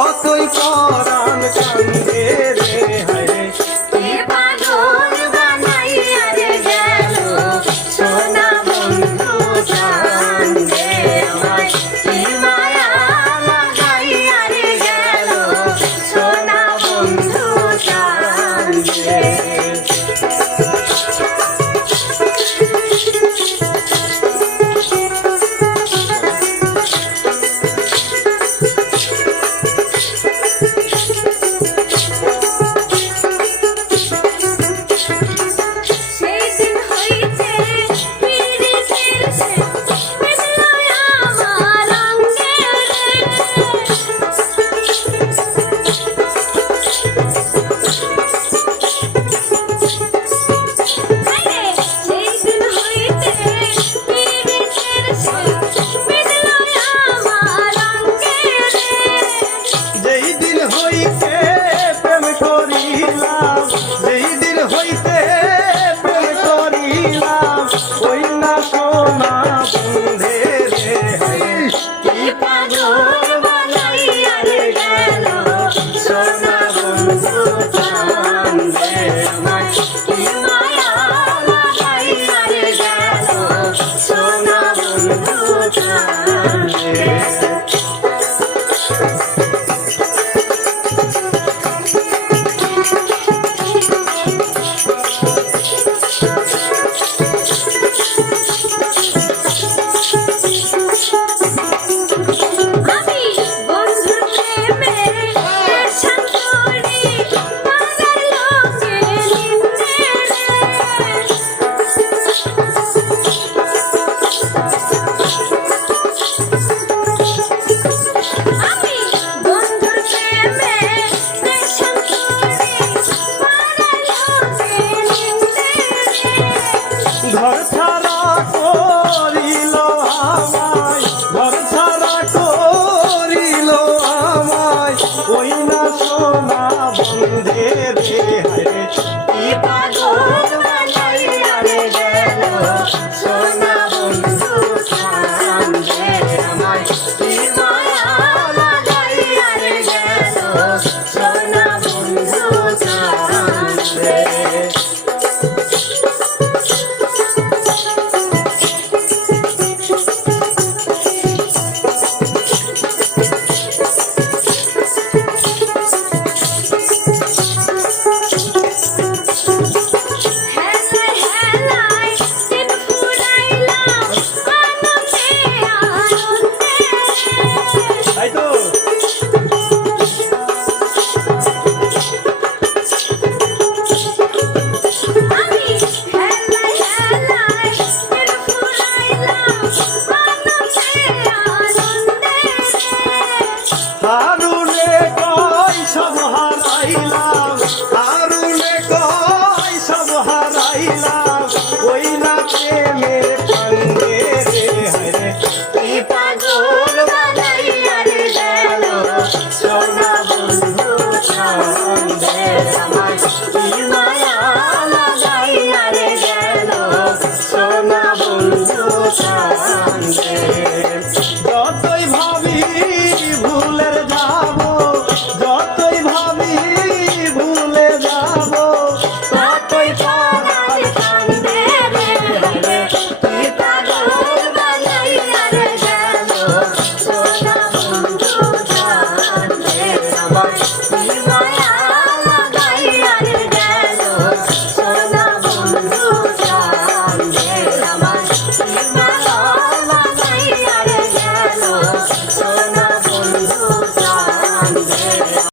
কতই পরাণ কান্দে রে হায় কি পাগল বানাইয়া রে গেল সোনা বন্ধু কান্দে আমায় কি মায়া লাগাইয়া রে গেল সোনা বন্ধু কান্দে ঘর ছাড়া করিল আমায় ঘর ছাড়া করিল আমায় ওই না সোনা বন্ধে রে হায় কি পাগল বানাইয়া রে গেল সোনা বন্ধু কান্দে আমায় কি মায়া লাগাইয়া রে গেল সোনা বন্ধু কান্দে হারুনে কই সব হারাইলা